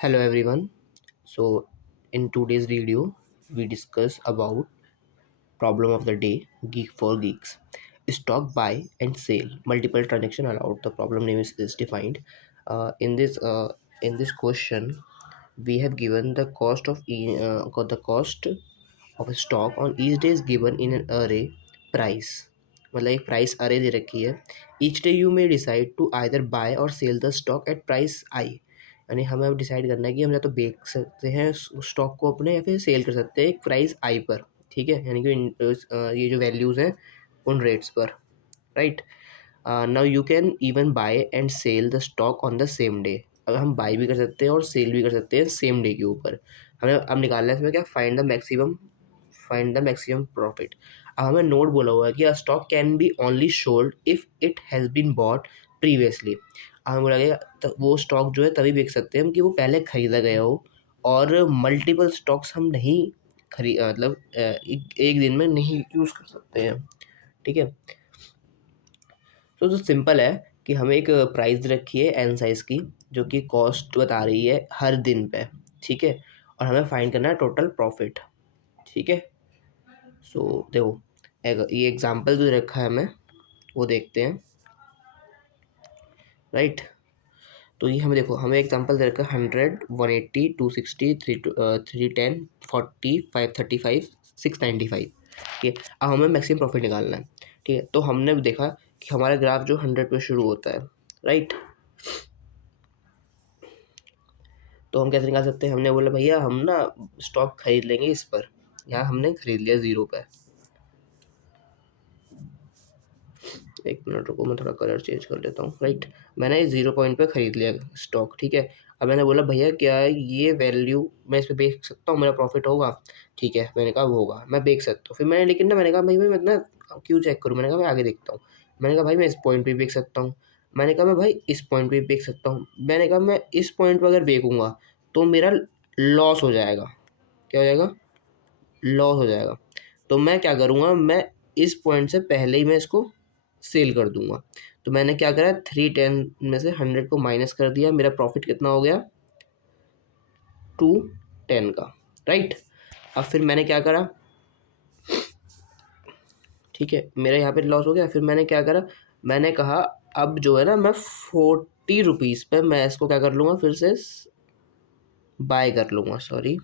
Hello everyone. So in today's video we discuss about problem of the day geek for geeks. Stock buy and sale multiple transaction allowed. The problem name is defined. In this question we have given the cost of stock on each day is given in an array price. मतलब एक price अरे दे रखी है. Each day you may decide to either buy or sell the stock at price i. यानी हमें अब decide करना है कि हम या तो बेच सकते हैं स्टॉक को अपने या फिर सेल कर सकते हैं एक प्राइस आई पर. ठीक है, यानी कि ये जो वैल्यूज़ हैं उन रेट्स पर. Right. Now you can even buy and sell the stock on the same day. अब हम बाय भी कर सकते हैं और सेल भी कर सकते हैं सेम डे के ऊपर. हमें अब निकालना है इसमें क्या, फाइंड द मैक्सिमम प्रॉफिट. अब हमें नोट बोला हुआ है कि a stock can be only sold if it has been bought previously. हमें बोला गया वो स्टॉक जो है तभी बेच सकते हैं हम कि वो पहले खरीदा गया हो, और मल्टीपल स्टॉक्स हम नहीं मतलब एक दिन में नहीं यूज़ कर सकते हैं. ठीक है. तो जो सिंपल है कि हमें एक प्राइस रखी है एन साइज़ की जो कि कॉस्ट बता रही है हर दिन पे. ठीक है. और हमें फाइंड करना है टोटल प्रॉफिट. ठीक है. सो देखो, ये एग्जांपल जो रखा है हमें वो देखते हैं. राइट. तो ये हमें देखो, हमें एग्जांपल दे रखा है 100, 180, 260, 310, 40, 535, 695. ठीक है. अब हमें मैक्सिमम प्रॉफिट निकालना है. ठीक है. तो हमने देखा कि हमारा ग्राफ जो 100 पे शुरू होता है. राइट. तो हम कैसे निकाल सकते हैं, हमने बोला भैया हम ना स्टॉक खरीद लेंगे इस पर. यहाँ हमने खरीद लिया 0 पे. एक मिनट रुको, मैं थोड़ा कलर चेंज कर लेता हूँ. राइट. मैंने 0 पॉइंट पे ख़रीद लिया स्टॉक. ठीक है. अब मैंने बोला भैया क्या ये वैल्यू मैं इस पर बेच सकता हूँ, मेरा प्रॉफिट होगा. ठीक है. मैंने कहा होगा, मैं बेच सकता हूँ. फिर मैंने लेकिन ना मैंने कहा भाई मैं इतना क्यों चेक करूँ. मैंने कहा मैं आगे देखता हूँ. मैंने कहा भाई मैं इस पॉइंट पर बेच सकता हूँ. मैंने कहा मैं भाई इस पॉइंट पर बेच सकता हूँ. मैंने कहा मैं इस पॉइंट पर अगर बेचूँगा तो मेरा लॉस हो जाएगा. क्या हो जाएगा? लॉस हो जाएगा. तो मैं क्या करूँगा, मैं इस पॉइंट से पहले ही मैं इसको सेल कर दूंगा. तो मैंने क्या करा, 310 में से 100 को माइनस कर दिया. मेरा प्रॉफिट कितना हो गया, 210 का. राइट. अब फिर मैंने क्या करा, ठीक है, मेरा यहाँ पे लॉस हो गया. फिर मैंने क्या करा, मैंने कहा अब जो है ना मैं 40 रुपीज़ पे मैं इसको क्या कर लूँगा, फिर से बाय कर लूँगा. सॉरी,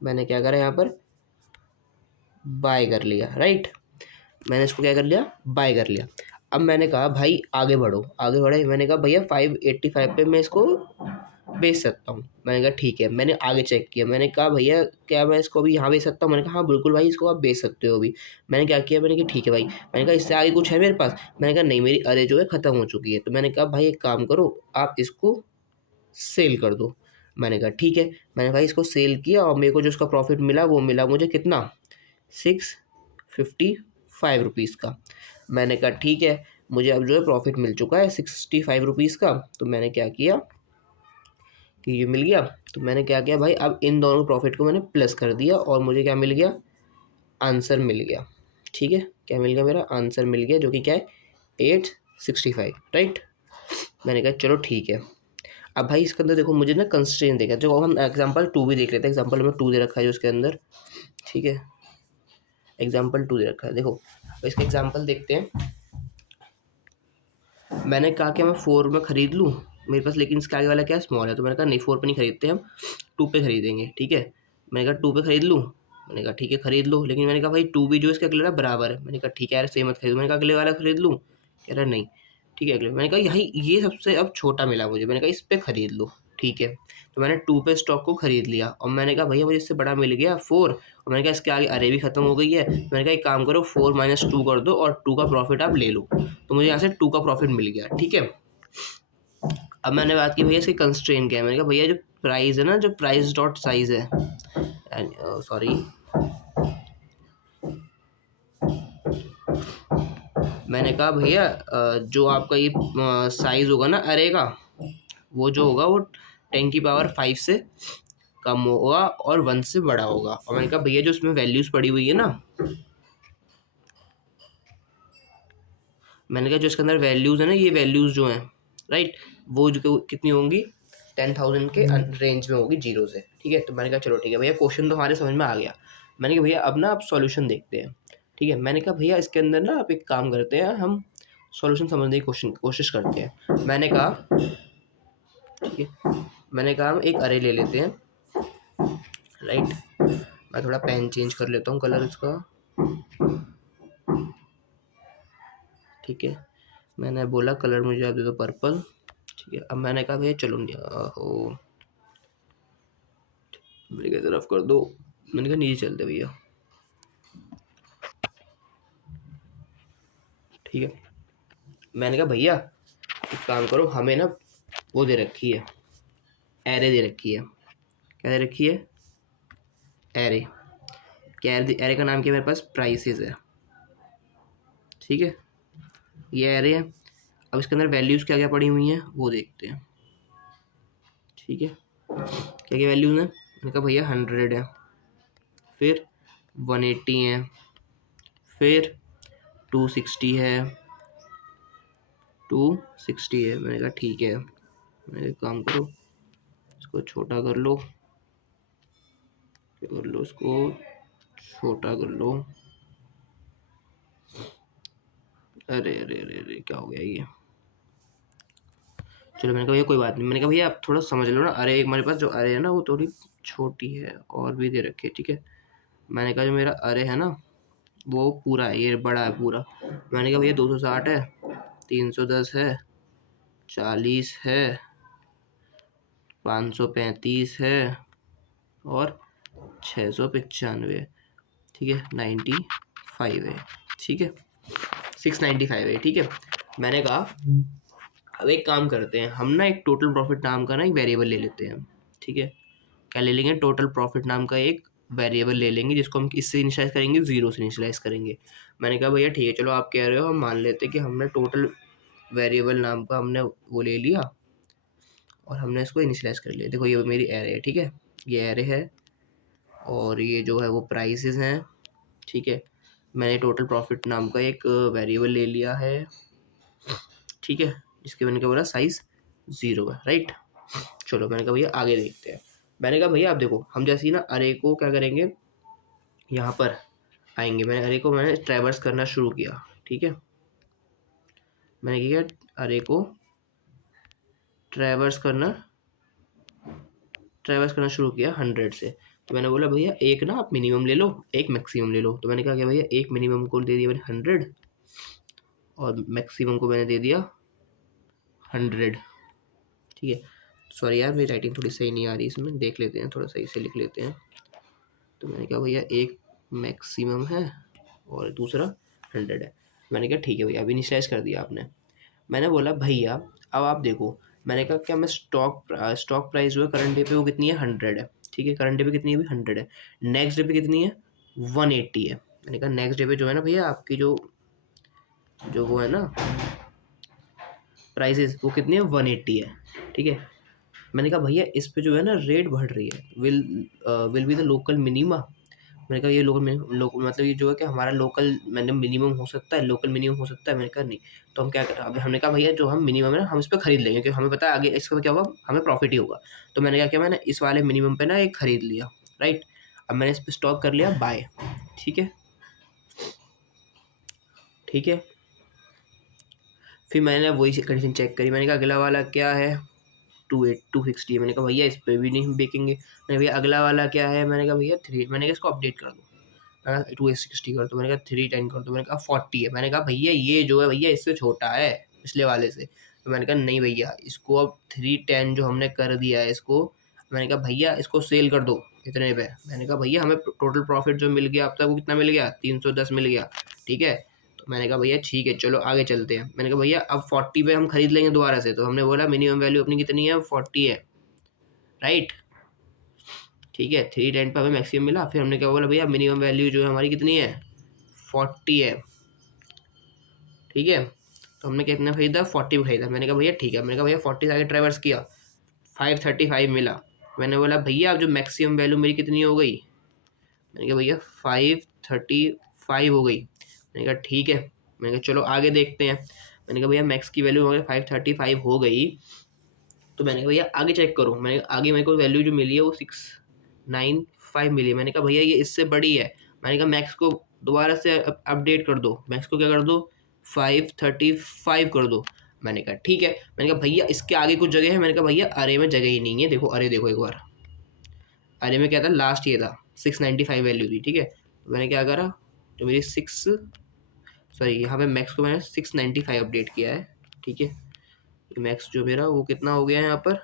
मैंने क्या करा यहाँ पर, बाय कर लिया. राइट. मैंने इसको क्या कर लिया, बाय कर लिया. अब मैंने कहा भाई आगे बढ़ो. आगे बढ़े. मैंने कहा भैया 585 पे मैं इसको बेच सकता हूँ. मैंने कहा ठीक है. मैंने आगे चेक किया. मैंने कहा भैया क्या मैं इसको अभी यहाँ बेच सकता हूँ. मैंने कहा हाँ बिल्कुल भाई इसको आप बेच सकते हो अभी. मैंने क्या किया, मैंने कहा ठीक है भाई. मैंने कहा इससे आगे कुछ है मेरे पास. मैंने कहा नहीं, मेरी अरे जो है ख़त्म हो चुकी है. तो मैंने कहा भाई एक काम करो, आप इसको सेल कर दो. मैंने कहा ठीक है. मैंने भाई इसको सेल किया और मेरे को जो उसका प्रॉफिट मिला वो मिला मुझे कितना, 655 रुपीज़ का. मैंने कहा ठीक है, मुझे अब जो है प्रॉफिट मिल चुका है 65 रुपीज़ का. तो मैंने क्या किया कि ये मिल गया. तो मैंने क्या किया भाई, अब इन दोनों प्रॉफिट को मैंने प्लस कर दिया और मुझे क्या मिल गया, आंसर मिल गया. ठीक है. क्या मिल गया, मेरा आंसर मिल गया जो कि क्या है, 865. राइट. मैंने कहा चलो ठीक है. अब भाई इसके अंदर देखो मुझे ना कंस्ट्रेंट देखा. जो हम एग्जांपल 2 भी देख लेते हैं. एग्जांपल में 2 दे रखा है जो उसके अंदर. ठीक है. एग्जांपल 2 दे रखा है. देखो इसका एग्जांपल देखते हैं. मैंने कहा कि मैं 4 में ख़रीद लूँ मेरे पास, लेकिन इसके आगे वाला क्या स्मॉल है. तो मैंने कहा नहीं 4 पे नहीं खरीदते, हम 2 पे खरीदेंगे. ठीक है. मैंने कहा 2 पे खरीद लूँ. मैंने कहा ठीक है खरीद लो. लेकिन मैंने कहा भाई 2 भी जो इसके अगले वाला बराबर है. मैंने कहा ठीक है यार सेम मत खरीदो. मैंने कहा अगले वाला खरीद लूँ. कह रहा नहीं. ठीक है. अगले मैंने कहा यही ये सबसे अब छोटा मिला मुझे. मैंने कहा इस पर खरीद लो. ठीक है. तो मैंने 2 पे स्टॉक को खरीद लिया और मैंने कहा भैया मुझे इससे बड़ा मिल गया 4. और मैंने कहा इसके आगे अरे भी ख़त्म हो गई है. मैंने कहा एक काम करो 4 माइनस 2 कर दो और 2 का प्रॉफिट आप ले लो. तो मुझे यहाँ से 2 का प्रॉफिट मिल गया. ठीक है. अब मैंने बात की भैया इसकी कंस्ट्रेंट क्या है. मैंने कहा भैया जो प्राइस है ना, जो प्राइस डॉट साइज है, सॉरी मैंने कहा भैया जो आपका ये साइज़ होगा ना अरे का, वो जो होगा वो 10 की पावर 5 से कम होगा और 1 से बड़ा होगा. और मैंने कहा भैया जो उसमें वैल्यूज़ पड़ी हुई है ना, मैंने कहा जो इसके अंदर वैल्यूज़ है ना, ये वैल्यूज़ जो हैं, राइट, वो जो कितनी होंगी, 10,000 के रेंज में होगी जीरो से, ठीक है। तो मैंने कहा चलो ठीक है भैया, क्वेश्चन तो हमारे समझ में आ गया। मैंने कहा भैया अब ना आप सॉल्यूशन देखते हैं, ठीक है। मैंने कहा भैया इसके अंदर ना आप एक काम करते हैं, हम सॉल्यूशन समझने की कोशिश करते हैं। मैंने कहा ठीक है, मैंने कहा हम एक अरे ले लेते हैं, राइट। मैं थोड़ा पेन चेंज कर लेता हूँ कलर इसका, ठीक है। मैंने बोला कलर मुझे आप दे दो पर्पल, ठीक है। अब मैंने कहा भैया चलो हो मेरी की तरफ कर दो, मैंने कहा नीचे चलते भैया, ठीक है। मैंने कहा भैया एक काम करो, हमें ना वो दे रखी है, एरे दे रखी है। क्या दे रखी है? एरे। क्या एरे का नाम क्या है मेरे पास? प्राइसेस है, ठीक है। ये एरे है। अब इसके अंदर वैल्यूज़ क्या क्या पड़ी हुई हैं वो देखते हैं, ठीक है। क्या क्या वैल्यूज़ हैं? मैंने कहा भैया 100 है, फिर 180 है, फिर 260 है, 260 है। मैंने कहा ठीक है। मैंने कहा काम करो, इसको छोटा कर लो, इसको छोटा कर लो। अरे अरे अरे अरे क्या हो गया ये? चलो मैंने कहा भैया कोई बात नहीं। मैंने कहा भैया आप थोड़ा समझ लो ना, अरे एक हमारे पास जो अरे है ना वो थोड़ी छोटी है, और भी दे रखी है, ठीक है। मैंने कहा जो मेरा अरे है ना वो पूरा है, ये बड़ा है पूरा। मैंने कहा भैया 260 है, 310 है, 40 है, 535 है, और 695, ठीक है, 95 है, ठीक है, 695 है, ठीक है। मैंने कहा अब एक काम करते हैं, हम ना एक टोटल प्रॉफिट नाम का ना एक वेरिएबल ले लेते हैं, ठीक है। क्या ले लेंगे? टोटल प्रॉफिट नाम का एक वेरिएबल ले लेंगे, जिसको हम किससे इनिशियलाइज करेंगे? जीरो से इनिशियलाइज करेंगे। मैंने कहा भैया ठीक है, चलो आप कह रहे हो, हम मान लेते हैं कि हमने टोटल वेरिएबल नाम का हमने वो ले लिया और हमने इसको इनिशियलाइज कर लिया। देखो ये मेरी एरे है, ठीक है, ये एरे है, और ये जो है वो प्राइसेस हैं, ठीक है। मैंने टोटल प्रॉफिट नाम का एक वेरिएबल ले लिया है, ठीक है, जिसके मैंने क्या बोला साइज 0 है, राइट। चलो मैंने कहा भैया आगे देखते हैं। मैंने कहा भैया आप देखो, हम जैसे ही ना अरे को क्या करेंगे, यहाँ पर आएंगे। मैंने अरे को मैंने ट्रैवर्स करना शुरू किया, ठीक है। मैंने क्या किया? अरे को ट्रैवर्स करना शुरू किया 100 से। तो मैंने बोला भैया एक ना आप मिनिमम ले लो, एक मैक्सिमम ले लो। तो मैंने कहा क्या भैया, एक मिनिमम को दे दिया मैंने 100, और मैक्सिमम को मैंने दे दिया 100, ठीक है। सॉरी यार, मेरी राइटिंग थोड़ी सही नहीं आ रही, इसमें देख लेते हैं, थोड़ा सही से लिख लेते हैं। तो मैंने कहा भैया एक मैक्सिमम है और दूसरा 100 है। मैंने कहा ठीक है भैया, अभी इनिशियलाइज कर दिया आपने। मैंने बोला भैया अब आप देखो, मैंने कहा क्या मैं स्टॉक प्राइस जो है करंट डे पे वो कितनी है? 100 है, ठीक है। करंट डे पे कितनी है? 100 है। नेक्स्ट डे पे कितनी है? 180 है। मैंने कहा नेक्स्ट डे पे जो है ना भैया आपकी जो जो वो है ना प्राइसेस, वो कितनी है? 180 है, ठीक है। मैंने कहा भैया इस पे जो है ना रेट बढ़ रही है, will be the local minima. मैंने कहा ये मतलब ये जो है कि हमारा लोकल मैंने मिनिमम हो सकता है, लोकल मिनिमम हो सकता है। मैंने कहा नहीं। तो हम क्या करें? अब हमने कहा भैया जो हम मिनिमम है ना हम इस पर खरीद लेंगे, क्योंकि हमें पता है आगे इसका क्या होगा, हमें प्रॉफिट ही होगा। तो मैंने क्या किया, मैंने इस वाले मिनिमम पे ना एक खरीद लिया, राइट। अब मैंने इस पर स्टॉक कर लिया बाय, ठीक है, ठीक है। फिर मैंने वही कंडीशन चेक करी, मैंने कहा अगला वाला क्या है? 260 है। मैंने कहा भैया इस पर भी नहीं बेचेंगे। मैंने भैया अगला वाला क्या है? मैंने कहा भैया 3, मैंने कहा इसको अपडेट कर दो। मैंने कहा 260 कर दो। मैंने कहा 310 कर दो। मैंने कहा 40 है। मैंने कहा भैया ये जो है भैया इससे छोटा है पिछले वाले से। तो मैंने कहा नहीं भैया इसको अब 310 जो हमने कर दिया है इसको, मैंने कहा भैया इसको सेल कर दो इतने पे। मैंने कहा भैया हमें टोटल प्रॉफिट जो मिल गया अब तक वो कितना मिल गया? 310 मिल गया, ठीक है। तो मैंने कहा भैया ठीक है चलो आगे चलते हैं। मैंने कहा भैया अब 40 पे हम खरीद लेंगे दोबारा से। तो हमने बोला मिनिमम वैल्यू अपनी कितनी है? 40 है, राइट, ठीक है। 310 पे हमें मैक्सिमम मिला। फिर हमने क्या बोला भैया मिनिमम वैल्यू जो है हमारी कितनी है? 40 है, ठीक है। तो हमने कितना खरीदा? 40 खरीदा। मैंने कहा भैया ठीक है। मैंने कहा भैया 40 से आगे ट्रेवर्स किया, 535 मिला। मैंने बोला भैया अब जो मैक्सिमम वैल्यू मेरी कितनी हो गई? मैंने कहा भैया 535 हो गई। मैंने कहा ठीक है। मैंने कहा चलो आगे देखते हैं। मैंने कहा भैया मैक्स की वैल्यू हो गई 535 हो गई। तो मैंने कहा भैया आगे चेक करो, मैंने आगे मेरे को वैल्यू जो मिली है वो 695 मिली है। मैंने कहा भैया ये इससे बड़ी है। मैंने कहा मैक्स को दोबारा से अपडेट कर दो, मैक्स को क्या कर दो 535 कर दो। मैंने कहा ठीक है। मैंने कहा भैया इसके आगे कुछ जगह है, मैंने कहा भैया अरे में जगह ही नहीं है, देखो अरे देखो एक बार, अरे में क्या था लास्ट ये था 695 वैल्यू थी, ठीक है। तो मैंने क्या करा, तो मेरी सॉरी यहाँ पे मैक्स को मैंने 695 अपडेट किया है, ठीक है। मैक्स जो मेरा वो कितना हो गया है यहाँ पर,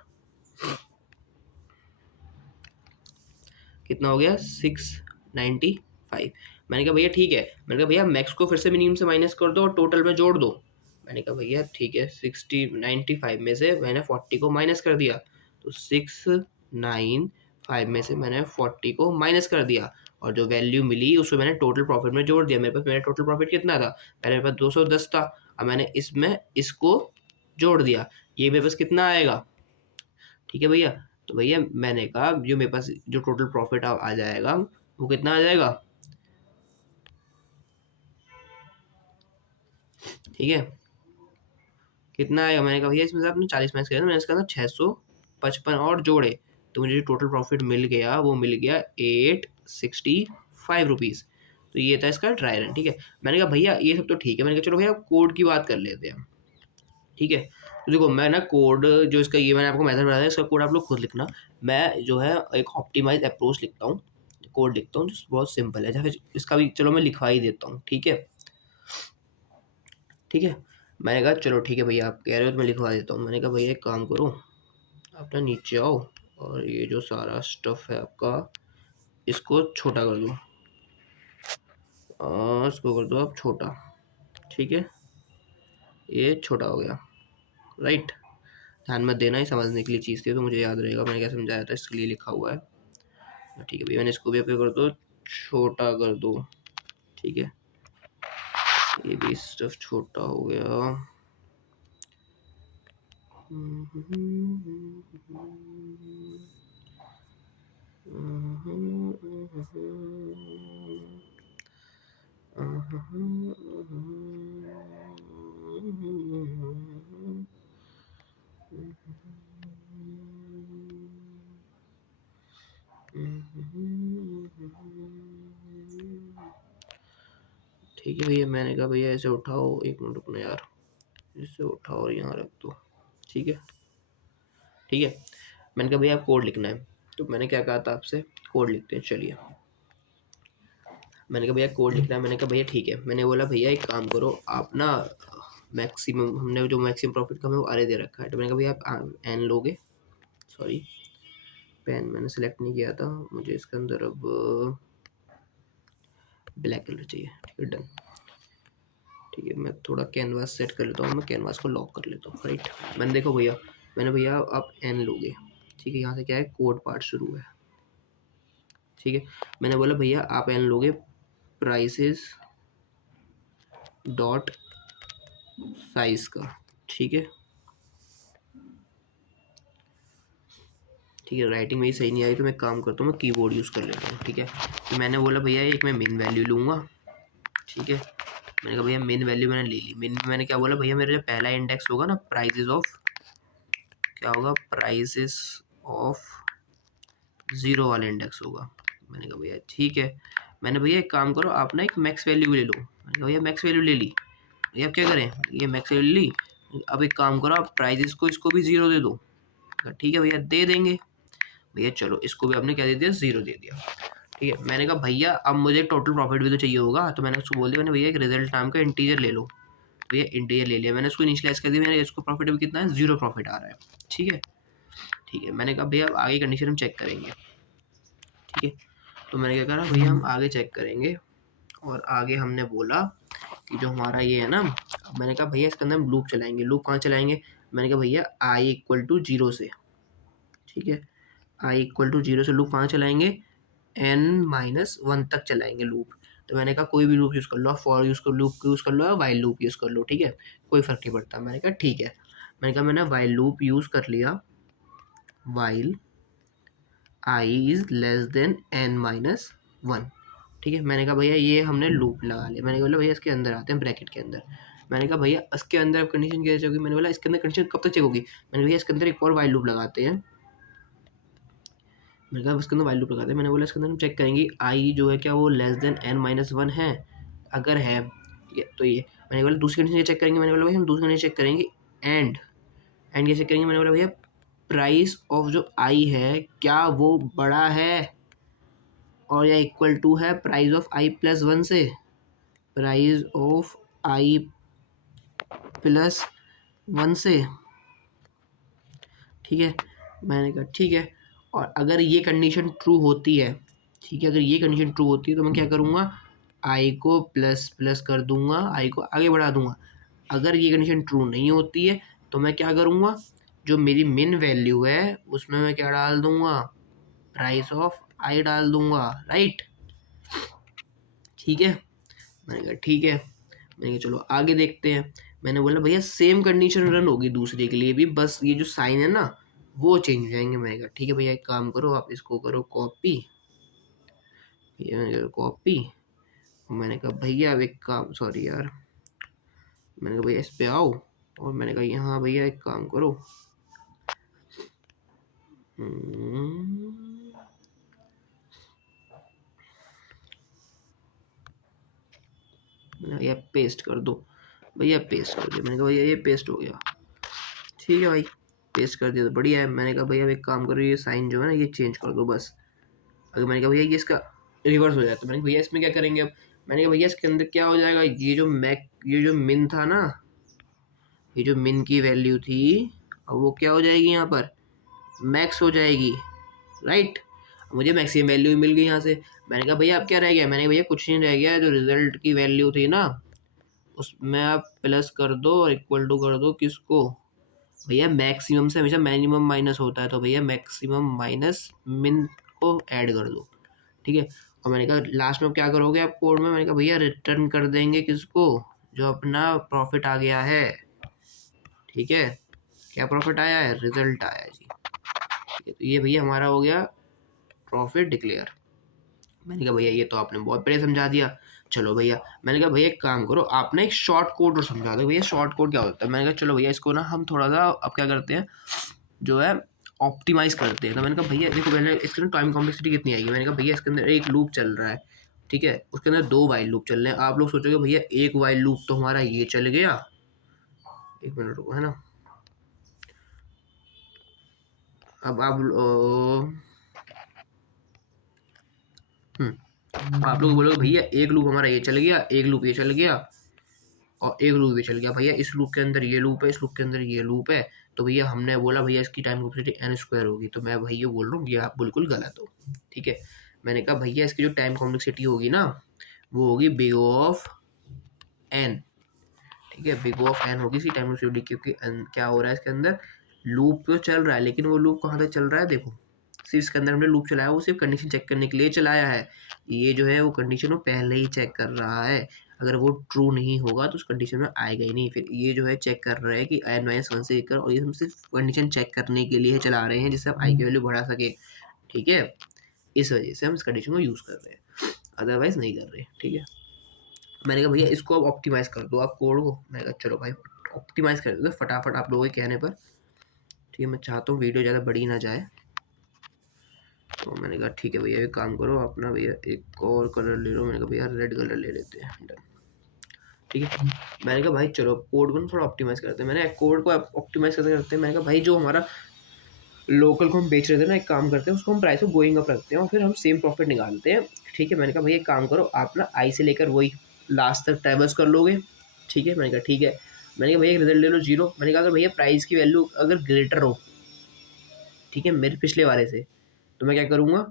कितना हो गया 695। मैंने कहा भैया ठीक है, मैंने कहा भैया मैक्स को फिर से मिनिमम से माइनस कर दो और टोटल में जोड़ दो। मैंने कहा भैया ठीक है, 95 में से मैंने 40 को माइनस कर दिया, तो 695 में से मैंने 40 को माइनस कर दिया और जो वैल्यू मिली उसको मैंने टोटल प्रॉफिट में जोड़ दिया। मेरे पास मेरा टोटल प्रॉफिट कितना था, पहले मेरे पास 210 था, अब मैंने इसमें इसको जोड़ दिया, ये मेरे पास कितना आएगा, ठीक है भैया। तो भैया मैंने कहा जो मेरे पास जो टोटल प्रॉफिट आ जाएगा वो कितना आ जाएगा, ठीक है, कितना आएगा। मैंने कहा भैया इसमें से आपने 40 माइनस किया था, मैंने इसका ना 655 और जोड़े, तो मुझे जो टोटल प्रॉफिट मिल गया वो मिल गया 865 रुपीज़। तो ये था इसका ड्राई रन, ठीक है। मैंने कहा भैया ये सब तो ठीक है, मैंने कहा चलो भैया कोड की बात कर लेते हैं, ठीक है। तो देखो मैं ना कोड जो इसका ये मैंने आपको मेथड बताया, इसका कोड आप लोग खुद लिखना। मैं जो है एक ऑप्टिमाइज अप्रोच लिखता हूँ, कोड लिखता हूँ जो बहुत सिंपल है, या फिर इसका भी चलो मैं लिखवा ही देता हूँ, ठीक है, ठीक है। मैंने कहा चलो ठीक है भैया आप कह रहे हो तो मैं लिखवा देता हूँ। मैंने कहा भैया एक काम करो, आप ना नीचे आओ और ये जो सारा स्टफ है आपका इसको छोटा कर दो, और इसको कर दो आप छोटा, ठीक है, ये छोटा हो गया, राइट। ध्यान मत देना, ये समझने के लिए चीज़ थी तो मुझे याद रहेगा मैंने क्या समझाया था, इसके लिए लिखा हुआ है, ठीक है भैया। मैंने इसको भी आप कर दो छोटा कर दो, ठीक है, ये भी स्टफ छोटा हो गया। ठीक है भैया। मैंने कहा भैया ऐसे उठाओ, एक मिनट रुकना यार, इसे उठाओ और यहाँ रख दो, ठीक है, ठीक है। मैंने कहा भैया आप कोड लिखना है, तो मैंने क्या कहा था आपसे, कोड लिखते हैं चलिए। मैंने कहा भैया कोड लिखना है, मैंने कहा भैया ठीक है। मैंने बोला भैया एक काम करो आप ना मैक्सिमम, हमने जो मैक्सिमम प्रॉफिट का हमें वो अरे दे रखा है, तो मैंने कहा भैया आप एन लोगे, सॉरी पेन मैंने सेलेक्ट नहीं किया था, मुझे इसके अंदर अब ब्लैक कलर चाहिए, ठीक है डन, ठीक है। मैं थोड़ा कैनवास सेट कर लेता हूँ, मैं कैनवास को लॉक कर लेता हूँ, राइट। मैंने देखो भैया, मैंने भैया आप एन लोगे, ठीक है, यहाँ से क्या है कोड पार्ट शुरू है, ठीक है। मैंने बोला भैया आप एन लोगे प्राइसेस डॉट साइज का, ठीक है, ठीक है। राइटिंग मेरी सही नहीं आई तो मैं काम करता हूँ, मैं कीबोर्ड यूज़ कर लेता हूँ, ठीक है। तो मैंने बोला भैया एक मैं मेन वैल्यू लूँगा, ठीक है। मैंने कहा भैया मेन वैल्यू मैंने ले ली। मेन में मैंने क्या बोला भैया, मेरा जो पहला इंडेक्स होगा ना प्राइजेस ऑफ, क्या होगा प्राइजेस ऑफ ज़ीरो वाला इंडेक्स होगा। मैंने कहा भैया ठीक है। मैंने भैया एक काम करो आप ना एक मैक्स वैल्यू ले लो। मैंने कहा भैया मैक्स वैल्यू ले ली, भैया अब क्या करें, ये मैक्स वैल्यू ली, अब एक काम करो आप प्राइजेस को इसको भी ज़ीरो दे दो। ठीक है भैया दे देंगे। भैया चलो इसको भी आपने क्या दे दिया, ज़ीरो दे दिया, ठीक है। मैंने कहा भैया अब मुझे टोटल प्रॉफिट भी तो चाहिए होगा, तो मैंने उसको बोल दिया, मैंने भैया एक रिजल्ट नाम का इंटीजर ले लो। भैया इंटीजर ले लिया मैंने, उसको इनिशियलाइज कर दिया, मैंने इसको प्रॉफिट भी कितना है, ज़ीरो प्रॉफिट आ रहा है, ठीक है, ठीक है। मैंने कहा भैया अब आगे कंडीशन हम चेक करेंगे, ठीक है। तो मैंने क्या करा भैया, हम आगे चेक करेंगे, और आगे हमने बोला कि जो हमारा ये है ना, अब मैंने कहा भैया इसके अंदर हम लूप चलाएंगे। लूप कहाँ चलाएंगे, मैंने कहा भैया आई इक्वल टू जीरो से, ठीक है, आई इक्वल टू जीरो से लूप कहाँ चलाएंगे, n-1 तक चलाएंगे लूप। तो मैंने कहा कोई भी लूप यूज़ कर लो, फॉर यूज़ कर लूप यूज़ कर लो या वाइल लूप यूज़ कर लो, ठीक है, कोई फ़र्क नहीं पड़ता। मैंने कहा ठीक है। मैंने कहा मैंने वाइल लूप यूज़ कर लिया, while I is less than n-1, ठीक है। मैंने कहा भैया ये हमने लूप लगा लिया। मैंने बोला भैया इसके अंदर आते हैं ब्रैकेट के अंदर। मैंने कहा भैया इसके अंदर अब कंडीशन कैसे होगी, मैंने बोला इसके अंदर कंडीशन कब तक चेक होगी, मैंने भैया इसके अंदर एक और वाइल लूप लगाते हैं, मैंने कहा इसके अंदर वाइल लूप लगाते हैं, मैंने बोला इसके अंदर हम चेक करेंगे आई जो है क्या वो लेस देन n-1 है, अगर है तो ये, मैंने बोला दूसरी कंडीशन ये चेक करेंगे, मैंने बोला भाई हम दूसरी कंडीशन चेक करेंगे एंड कैसे करेंगे, मैंने बोला भैया प्राइस ऑफ जो आई है क्या वो बड़ा है और या इक्वल टू है प्राइस ऑफ आई प्लस 1 से, प्राइस ऑफ आई प्लस 1 से, ठीक है। मैंने कहा ठीक है, और अगर ये कंडीशन ट्रू होती है, ठीक है, अगर ये कंडीशन ट्रू होती है तो मैं क्या करूँगा, आई को प्लस प्लस कर दूंगा, आई को आगे बढ़ा दूंगा। अगर ये कंडीशन ट्रू नहीं होती है तो मैं क्या करूँगा, जो मेरी मिन वैल्यू है उसमें मैं क्या डाल दूंगा, प्राइस ऑफ आई डाल दूंगा, राइट, ठीक है। मैंने कहा ठीक है, मैंने कहा चलो आगे देखते हैं। मैंने बोला भैया सेम कंडीशन रन होगी दूसरे के लिए भी, बस ये जो साइन है ना वो चेंज हो जाएंगे। मैंने कहा ठीक है भैया एक काम करो, आप इसको करो कॉपी, ये मैंने कहा कॉपी, मैंने कहा भैया अब एक काम, सॉरी यार, मैंने कहा भैया इस पे आओ, और मैंने कहा यहाँ भैया एक काम करो, मैंने भैया पेस्ट कर दो, भैया पेस्ट कर दिया, मैंने कहा भैया ये पेस्ट हो गया, ठीक है भाई पेस्ट कर दिया तो बढ़िया है। मैंने कहा भैया एक काम करो, ये साइन जो है ना ये चेंज कर दो बस। अगर मैंने कहा भैया ये इसका रिवर्स हो जाए तो मैंने कहा भैया इसमें क्या करेंगे अब, मैंने कहा भैया इसके अंदर क्या हो जाएगा, ये जो मिन था ना, ये जो मिन की वैल्यू थी अब वो क्या हो जाएगी यहाँ पर मैक्स हो जाएगी, राइट, मुझे मैक्सिमम वैल्यू मिल गई यहाँ से। मैंने कहा भैया अब क्या रह गया, मैंने कहा भैया कुछ नहीं रह गया, जो रिजल्ट की वैल्यू थी ना उसमें आप प्लस कर दो और इक्वल टू कर दो किसको, भैया मैक्सिमम से हमेशा मिनिमम माइनस होता है, तो भैया मैक्सिमम माइनस मिन को ऐड कर दो, ठीक है। और मैंने कहा लास्ट में क्या करोगे आप कोड में, मैंने कहा भैया रिटर्न कर देंगे किसको, जो अपना प्रॉफिट आ गया है, ठीक है, क्या प्रॉफिट आया है, रिजल्ट आया जी, ठीक है। तो ये भैया हमारा हो गया प्रॉफिट डिक्लेयर। मैंने कहा भैया ये तो आपने बहुत पहले समझा दिया, चलो भैया, मैंने कहा भैया एक काम करो आप ना एक शॉर्ट कोड और समझा दो, भैया शॉर्ट कोड क्या होता है, मैंने कहा चलो भैया इसको ना हम थोड़ा सा अब क्या करते हैं जो है ऑप्टिमाइज करते हैं। तो मैंने कहा भैया देखो पहले इसके अंदर टाइम कॉम्प्लेक्सिटी कितनी आएगी, मैंने कहा भैया इसके अंदर एक लूप चल रहा है, ठीक है, उसके अंदर 2 वाइल लूप चल रहे हैं। आप लोग सोचोगे भैया एक वाइल लूप तो हमारा ये चल गया, एक मिनट रुको है ना, अब आप लोग बोलोगे भैया एक लूप हमारा ये चल गया, एक लूप ये चल गया और एक लूप भी चल गया, भैया इस लूप के अंदर ये लूप है, इस लूप के अंदर ये लूप है, तो भैया हमने बोला भैया इसकी टाइम कॉम्प्लेक्सिटी n² होगी, तो मैं भैया बोल रहा हूँ ये आप बिल्कुल गलत हो, ठीक है। मैंने कहा भैया इसकी जो टाइम कॉम्प्लेक्सिटी होगी ना वो होगी बिग ऑफ n, ठीक है, बिग ऑफ n होगी इसकी टाइम कॉम्प्लेक्सिटी, क्योंकि क्या हो रहा है इसके अंदर लूप तो चल रहा है, लेकिन वो लूप कहाँ तक चल रहा है, देखो सिर्फ इसके अंदर हमने लूप चलाया, वो सिर्फ कंडीशन चेक करने के लिए चलाया है, ये जो है वो कंडीशन वो पहले ही चेक कर रहा है, अगर वो ट्रू नहीं होगा तो उस कंडीशन में आएगा ही नहीं। फिर ये जो है चेक कर रहा है कि n-1 से लेकर, और ये हम सिर्फ कंडीशन चेक करने के लिए चला रहे हैं जिससे हम आई की वैल्यू बढ़ा सके, ठीक है, इस वजह से हम इस कंडीशन को यूज़ कर रहे हैं, अदरवाइज नहीं कर रहे, ठीक है। मैंने कहा भैया इसको अब ऑप्टिमाइज़ कर दो आप कोड को, मैंने कहा चलो भाई ऑप्टिमाइज़ कर दो फटाफट आप लोगों के कहने पर, ठीक है। मैं चाहता हूँ वीडियो ज़्यादा बड़ी ना जाए, तो मैंने कहा ठीक है भैया एक काम करो अपना भैया एक और कलर ले लो, मैंने कहा भैया रेड कलर ले लेते हैं, डन, ठीक है। मैंने कहा भाई चलो कोड को थोड़ा ऑप्टिमाइज़ करते हैं, मैंने कोड को ऑप्टिमाइज़ करते करते मैंने कहा भाई जो हमारा लोकल को हम बेच रहे थे ना, एक काम करते हैं उसको हम प्राइस को गोइंग अप रखते हैं और फिर हम सेम प्रॉफिट निकालते हैं, ठीक है। मैंने कहा भैया एक काम करो आप ना आई से लेकर वही लास्ट तक ट्रैवल्स कर लोगे, ठीक है। मैंने कहा ठीक है, मैंने कहा भैया एक रिजल्ट ले लो 0, मैंने कहा अगर भैया प्राइस की वैल्यू अगर ग्रेटर हो, ठीक है, मेरे पिछले वाले से, तो मैं क्या करूँगा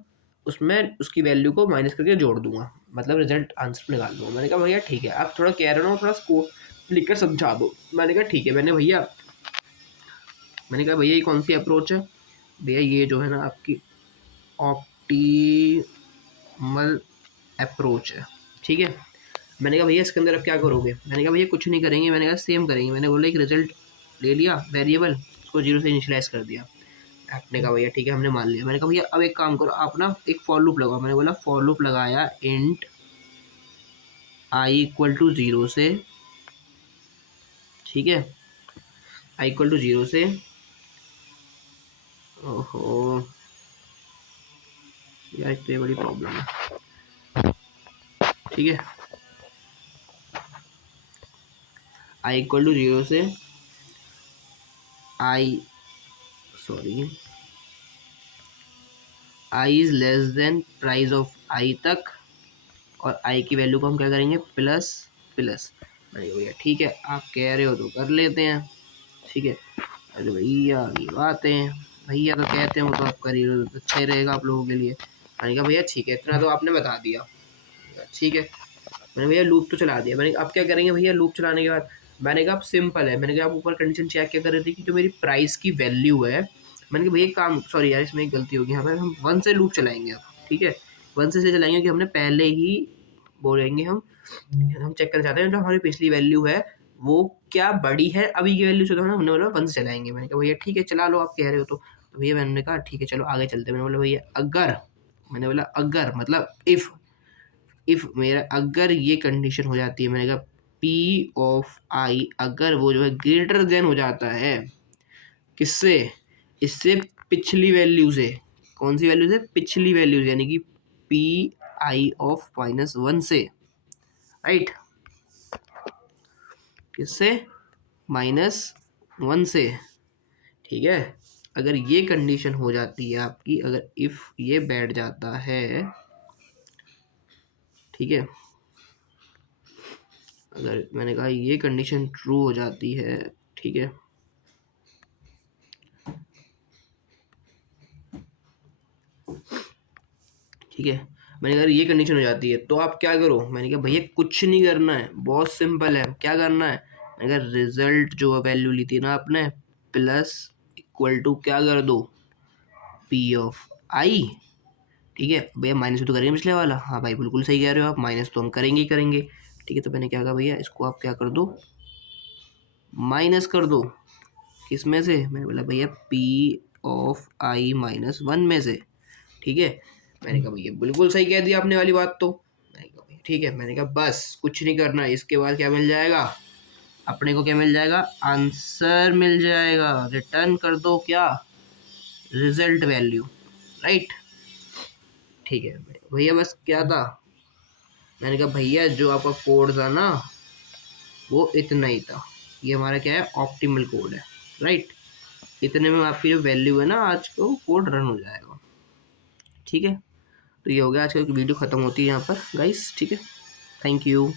उसमें उसकी वैल्यू को माइनस करके जोड़ दूंगा, मतलब रिजल्ट आंसर निकाल दूंगा। मैंने कहा भैया ठीक है आप थोड़ा कह रहे हो थोड़ा स्कोर लिख कर समझा दो, मैंने कहा ठीक है। मैंने कहा भैया ये कौन सी अप्रोच है, भैया ये जो है ना आपकी ऑप्टिमल अप्रोच है, ठीक है। मैंने कहा भैया इसके अंदर अब क्या करोगे, मैंने कहा भैया कुछ नहीं करेंगे, मैंने कहा सेम करेंगे, मैंने बोला एक रिजल्ट ले लिया वेरिएबल, उसको 0 से इनिशियलाइज कर दिया, आपने कहा भैया ठीक है हमने मान लिया। मैंने कहा भैया अब एक काम करो आप ना एक फॉर लूप लगाओ, मैंने बोला फॉर लूप लगाया इंट i = 0 से ठीक है, आई इक्वल टू 0 से, ओहो यार एक तो ये बड़ी प्रॉब्लम है, ठीक है, आई इक्वल टू 0 से i, sorry, i is less than price of i तक, और आई की वैल्यू को हम क्या करेंगे, प्लस प्लस। अरे भैया ठीक है, आप कह रहे हो तो कर लेते हैं, ठीक है। अरे भैया ये बात है, भैया तो कहते हैं वो तो आप कर ही लो, तो अच्छा ही रहेगा आप लोगों के लिए। मैंने कहा भैया ठीक है, इतना तो आपने बता दिया, ठीक है। मैंने भैया लूप तो चला दिया, मैंने अब क्या करेंगे भैया, लूप चलाने के बाद मैंने कहा अब सिंपल है, मैंने कहा आप ऊपर कंडीशन चेक क्या कर रहे थे कि जो मेरी प्राइस की वैल्यू है, मैंने कहा भैया एक काम, सॉरी यार इसमें एक गलती होगी, यहाँ पर हम 1 से लूप चलाएंगे अब, ठीक है। 1 से इसलिए चलाएंगे कि हमने पहले ही बोलेंगे, हम चेक करना चाहते हैं जो हमारी पिछली वैल्यू है वो क्या बड़ी है अभी की वैल्यू से, तो हमने बोला 1 से चलाएंगे। मैंने कहा भैया ठीक है चला लो, आप कह रहे हो तो भैया मैंने कहा ठीक है चलो आगे चलते हैं। मैंने बोला भैया अगर, मैंने बोला अगर मतलब इफ मेरा अगर ये कंडीशन हो जाती है, मैंने कहा पी ऑफ आई अगर वो जो है ग्रेटर देन हो जाता है किससे, इससे पिछली वैल्यू से, कौन सी वैल्यू से, पिछली वैल्यू से, यानी कि पी आई ऑफ -1 से, राइट, किससे, -1 से, ठीक है। अगर ये कंडीशन हो जाती है आपकी, अगर इफ ये बैठ जाता है, ठीक है, अगर मैंने कहा ये कंडीशन ट्रू हो जाती है, ठीक है, ठीक है, मैंने कहा ये कंडीशन हो जाती है तो आप क्या करो, मैंने कहा भैया कुछ नहीं करना है, बहुत सिंपल है, क्या करना है, मैंने कहा रिजल्ट जो वैल्यू ली थी ना आपने, प्लस इक्वल टू क्या कर दो, पी ऑफ आई, ठीक है। भैया माइनस भी तो करेंगे पिछले वाला, हाँ भाई बिल्कुल सही कह रहे हो आप, माइनस तो हम करेंगे ही करेंगे, ठीक है। तो मैंने क्या कहा भैया इसको आप क्या कर दो, माइनस कर दो, किस में से, मैंने बोला भैया पी ऑफ आई -1 में से, ठीक है। मैंने कहा भैया बिल्कुल सही कह दिया आपने वाली बात तो, मैंने कहा भैया ठीक है, मैंने कहा बस कुछ नहीं करना, इसके बाद क्या मिल जाएगा अपने को, क्या मिल जाएगा, आंसर मिल जाएगा, रिटर्न कर दो क्या, रिजल्ट वैल्यू, राइट, ठीक है। भैया बस क्या था, मैंने कहा भैया जो आपका कोड था ना वो इतना ही था, ये हमारा क्या है, ऑप्टिमल कोड है, राइट, इतने में आपकी जो वैल्यू है ना आज को कोड रन हो जाएगा, ठीक है। तो ये हो गया आज का वीडियो, ख़त्म होती है यहाँ पर गाइस, ठीक है, थैंक यू।